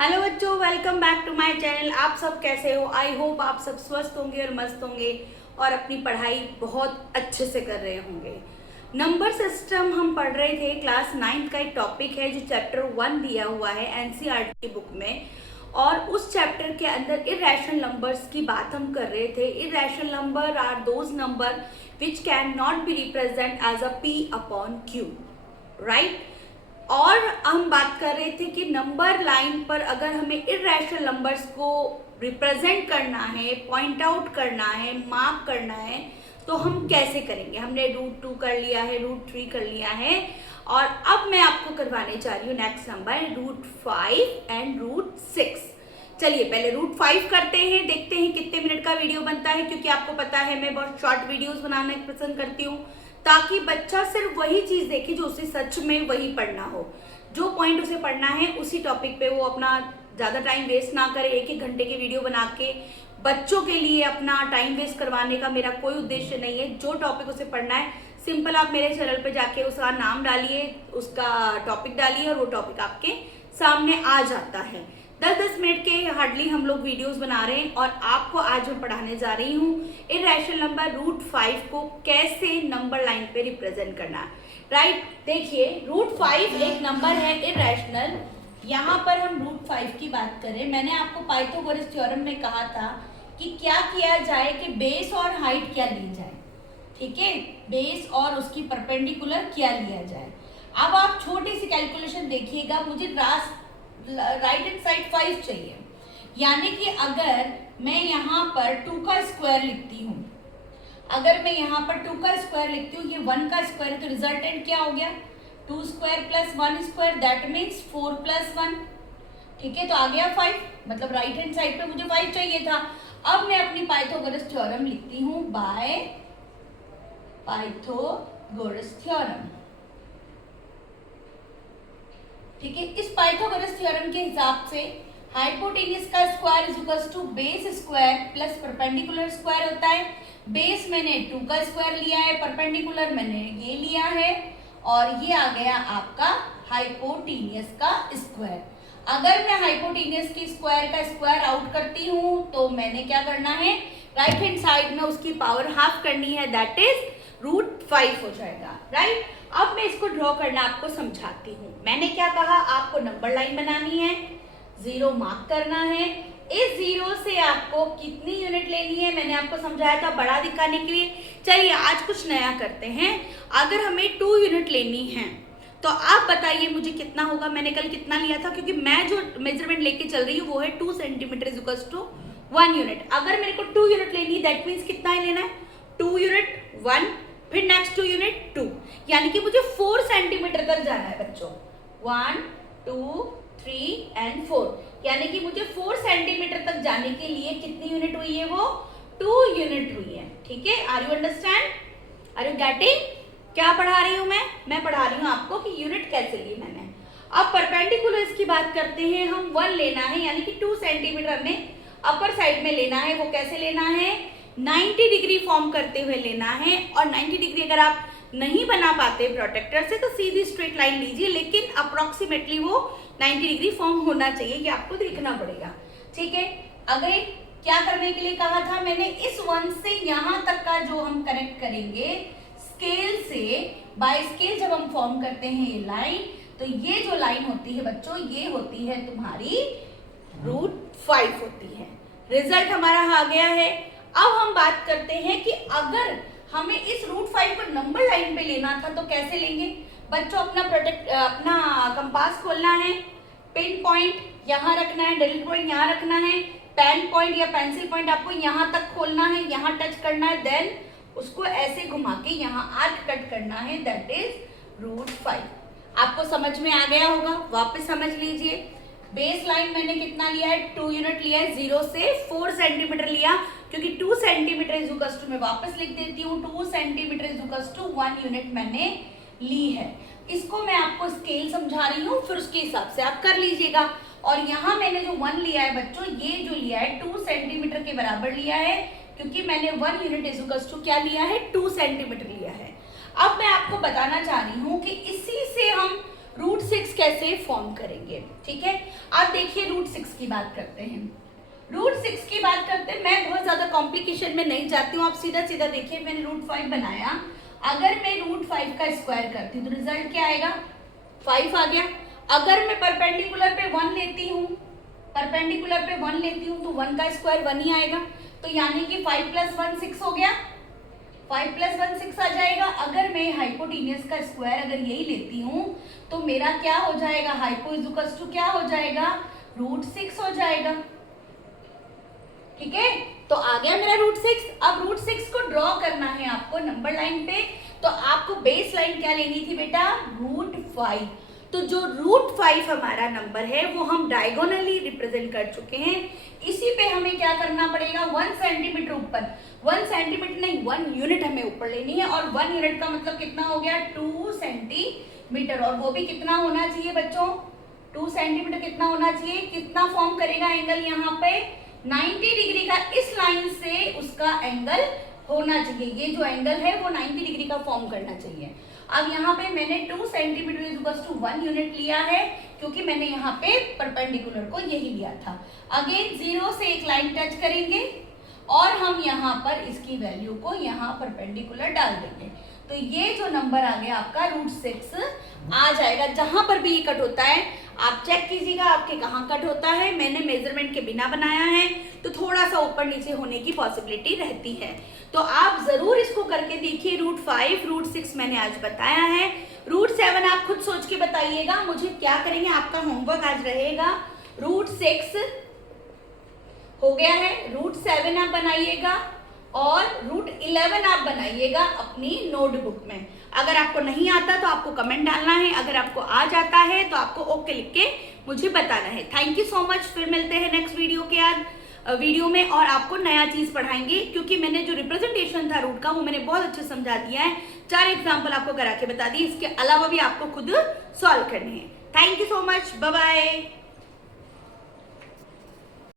Hello बच्चों, welcome back to my channel. आप सब कैसे हो? आई होप आप सब स्वस्थ होंगे और मस्त होंगे और अपनी पढ़ाई बहुत अच्छे से कर रहे होंगे। नंबर सिस्टम हम पढ़ रहे थे, क्लास 9th का एक टॉपिक है जो चैप्टर 1 दिया हुआ है एनसीईआरटी की बुक में। और उस चैप्टर के अंदर इरेशनल नंबर्स की बात हम कर रहे थे। Irrational number are those number which can not be represent as a P upon Q, right. और हम बात कर रहे थे कि नंबर लाइन पर अगर हमें इरेशनल नंबर्स को रिप्रेजेंट करना है, पॉइंट आउट करना है, मार्क करना है, तो हम कैसे करेंगे। हमने √2 कर लिया है, √3 कर लिया है, और अब मैं आपको करवाने जा रही हूँ नेक्स्ट नंबर √5 एंड √6। चलिए पहले √5 करते हैं, देखते हैं कितने मिनट का वीडियो बनता है, क्योंकि आपको पता है मैं बहुत शॉर्ट वीडियोस बनाना पसंद करती हूँ, ताकि बच्चा सिर्फ वही चीज देखे जो उसे सच में वही पढ़ना हो। जो पॉइंट उसे पढ़ना है उसी टॉपिक पे वो अपना ज़्यादा टाइम वेस्ट ना करे। 1-1 घंटे की वीडियो बना के बच्चों के लिए अपना टाइम वेस्ट करवाने का मेरा कोई उद्देश्य नहीं है। जो टॉपिक उसे पढ़ना है, सिंपल आप मेरे चैनल पे जाके उसका नाम डालिए, उसका टॉपिक डालिए और वो टॉपिक आपके सामने आ जाता है। 10-10 मिनट के हार्डली हम लोग वीडियोस बना रहे हैं, और आपको आज मैं पढ़ाने जा रही हूँ इरेशनल नंबर √5 को कैसे नंबर लाइन पे रिप्रेजेंट करना है, राइट। देखिए √5 एक नंबर है इरेशनल। यहाँ पर हम √5 की बात करें, मैंने आपको पाइथागोरस थ्योरम में कहा था कि क्या किया जाए कि बेस और हाइट क्या ली जाए, ठीक है, बेस और उसकी परपेंडिकुलर क्या लिया जाए। अब आप छोटी सी कैलकुलेशन देखिएगा, मुझे राइट हैंड साइड 5 चाहिए, यानी कि अगर मैं यहाँ पर 2 का स्क्वायर लिखती हूँ, अगर मैं यहाँ पर 2 का स्क्वायर लिखती हूँ, ये 1 का स्क्वायर है, तो रिजल्टेंट क्या हो गया 2 square plus 1 square, that means 4 plus 1, ठीक है, तो आ गया 5। मतलब राइट हैंड साइड पे मुझे 5 चाहिए था। अब मैं अपनी पाइथागोरस थ्योरम लिखती हूँ बाय पाइथागोरस थ्योरम, ठीक है। इस पाइथागोरस थ्योरम के हिसाब से हाइपोटेन्यूज का square is equals to base square plus perpendicular square होता है। बेस मैंने 2 का स्क्वायर लिया है, परपेंडिकुलर मैंने ये लिया है, और ये आ गया आपका हाइपोटेन्यूज का स्क्वायर। अगर मैं हाइपोटेन्यूज की स्क्वायर का स्क्वायर आउट करती हूँ तो मैंने क्या करना है, राइट हैंड साइड में उसकी पावर हाफ करनी है, दैट इज √5 हो जाएगा, राइट। अब मैं इसको ड्रॉ करना आपको समझाती हूँ। मैंने क्या कहा, आपको नंबर लाइन बनानी है, 0 मार्क करना है। इस 0 से आपको कितनी यूनिट लेनी है मैंने आपको समझाया था बड़ा दिखाने के लिए। चलिए आज कुछ नया करते हैं। अगर हमें 2 यूनिट लेनी है तो आप बताइए मुझे कितना होगा। मैंने कल कितना लिया था, क्योंकि मैं जो मेजरमेंट लेके चल रही हूँ वो है 2 centimetre is equals to 1 unit. अगर मेरे को 2 यूनिट लेनी है, दैट मीन्स कितना ही लेना है, 2 यूनिट 1, फिर नेक्स्ट 2 यूनिट 2, यानी कि मुझे 4 सेंटीमीटर तक जाना है बच्चों। 1 2 3 एंड 4, यानी कि मुझे 4 सेंटीमीटर तक जाने के लिए कितनी यूनिट हुई है, वो 2 यूनिट हुई है, ठीक है। Are you understand, are you getting? क्या पढ़ा रही हूँ मैं पढ़ा रही हूँ आपको कि यूनिट कैसे ली मैंने। अब परपेंडिकुलर की बात करते हैं, हम 1 लेना है, यानी कि 2 सेंटीमीटर हमें अपर साइड में लेना है। वो कैसे लेना है, 90 डिग्री फॉर्म करते हुए लेना है। और 90 डिग्री अगर आप नहीं बना पाते प्रोटेक्टर से तो सीधी स्ट्रेट लाइन लीजिए, लेकिन अप्रोक्सीमेटली वो 90 डिग्री फॉर्म होना चाहिए, कि आपको देखना पड़ेगा, ठीक है। अगर क्या करने के लिए कहा था मैंने, इस 1 से यहाँ तक का जो हम कनेक्ट करेंगे स्केल से, बाय स्केल जब हम फॉर्म करते हैं ये लाइन, तो ये जो लाइन होती है बच्चों, ये होती है तुम्हारी √5 होती है। रिजल्ट हमारा आ गया है। अब हम बात करते हैं कि अगर हमें इस √5 को नंबर लाइन पे लेना था तो कैसे लेंगे बच्चों। अपना कंपास खोलना है, पिन पॉइंट यहाँ रखना है, ड्रिल पॉइंट यहाँ रखना है, पेन पॉइंट या पेंसिल पॉइंट आपको यहाँ तक खोलना है, यहाँ टच करना है, देन उसको ऐसे घुमा के यहाँ आर्क कट करना है, दैट इज √5। आपको समझ में आ गया होगा, वापस समझ लीजिए। बेस लाइन मैंने कितना लिया है, 2 यूनिट लिया है, 0 से 4 सेंटीमीटर लिया, क्योंकि 2 सेंटीमीटर इज इक्वल्स टू, मैं वापस लिख देती हूँ, 2 centimetre is equals to 1 unit मैंने ली है। इसको मैं आपको स्केल समझा रही हूँ, फिर उसके हिसाब से आप कर लीजिएगा। और यहाँ मैंने जो 1 लिया है बच्चों, ये जो लिया है 2 सेंटीमीटर के बराबर लिया है, क्योंकि मैंने 1 यूनिट इज इक्वल्स टू क्या लिया है, 2 सेंटीमीटर लिया है। अब मैं आपको बताना चाह रही हूँ कि इसी से हम √6 कैसे फॉर्म करेंगे, ठीक है। अब देखिए रूट 6 की बात करते हैं। रूट 6 की बात करते हैं, मैं बहुत ज्यादा कॉम्प्लिकेशन में नहीं जाती हूँ, आप सीधा सीधा देखिए, मैंने रूट 5 बनाया, अगर मैं रूट 5 का स्क्वायर करती हूँ तो रिजल्ट क्या आएगा, 5 आ गया। अगर मैं परपेंडिकुलर पे 1 लेती हूँ, परपेंडिकुलर पे 1 लेती हूँ तो 1 का स्क्वायर 1 ही आएगा, तो यानी कि 5 + 1 6 हो गया, 5 + 1 6 आ जाएगा। अगर मैं हाइपोटेन्यूज का स्क्वायर अगर यही लेती हूँ तो मेरा क्या हो जाएगा, हाइपो इज इक्वल्स टू क्या हो जाएगा, रूट 6 हो जाएगा, ठीक है। तो आ गया मेरा रूट 6। अब रूट 6 को ड्रॉ करना है आपको नंबर लाइन पे, तो आपको बेस लाइन क्या लेनी थी बेटा, रूट 5। तो जो रूट 5 हमारा नंबर है वो हम डायगोनली रिप्रेजेंट कर चुके हैं, इसी पे हमें क्या करना पड़ेगा, 1 सेंटीमीटर ऊपर, 1 सेंटीमीटर नहीं 1 यूनिट हमें ऊपर लेनी है, और 1 यूनिट का मतलब कितना हो गया, 2 सेंटीमीटर, और वो भी कितना होना चाहिए बच्चों, 2 सेंटीमीटर कितना होना चाहिए, कितना फॉर्म करेगा एंगल यहाँ पे, 90 डिग्री का, इस लाइन से उसका एंगल होना चाहिए, ये जो एंगल है वो 90 डिग्री का फॉर्म करना चाहिए। अब यहाँ पे मैंने 2 centimetre is equal to 1 unit लिया है, क्योंकि मैंने यहाँ पे परपेंडिकुलर को यही लिया था। अगेन 0 से एक लाइन टच करेंगे और हम यहाँ पर इसकी वैल्यू को यहाँ परपेंडिकुलर डाल देंगे, तो ये जो नंबर आ गया आपका रूट 6 आ जाएगा। जहां पर भी ये कट होता है आप चेक कीजिएगा आपके कहाँ कट होता है, मैंने मेजरमेंट के बिना बनाया है तो थोड़ा सा ऊपर नीचे होने की पॉसिबिलिटी रहती है, तो आप जरूर इसको करके देखिए। रूट 5 रूट 6 मैंने आज बताया है, रूट 7 आप खुद सोच के बताइएगा मुझे क्या करेंगे, आपका होमवर्क आज रहेगा रूट 6 हो गया है, रूट 7 आप बनाइएगा और रूट 11 आप बनाइएगा अपनी नोटबुक में। अगर आपको नहीं आता तो आपको कमेंट डालना है, अगर आपको आ जाता है तो आपको ओके लिख के मुझे बताना है। थैंक यू सो मच, फिर मिलते हैं नेक्स्ट वीडियो में, और आपको नया चीज पढ़ाएंगे, क्योंकि मैंने जो रिप्रेजेंटेशन था रूट का वो मैंने बहुत अच्छे समझा दिया है, 4 एग्जाम्पल आपको करा के बता दिए, इसके अलावा भी आपको खुद सॉल्व करने हैं। Thank you so much, bye bye.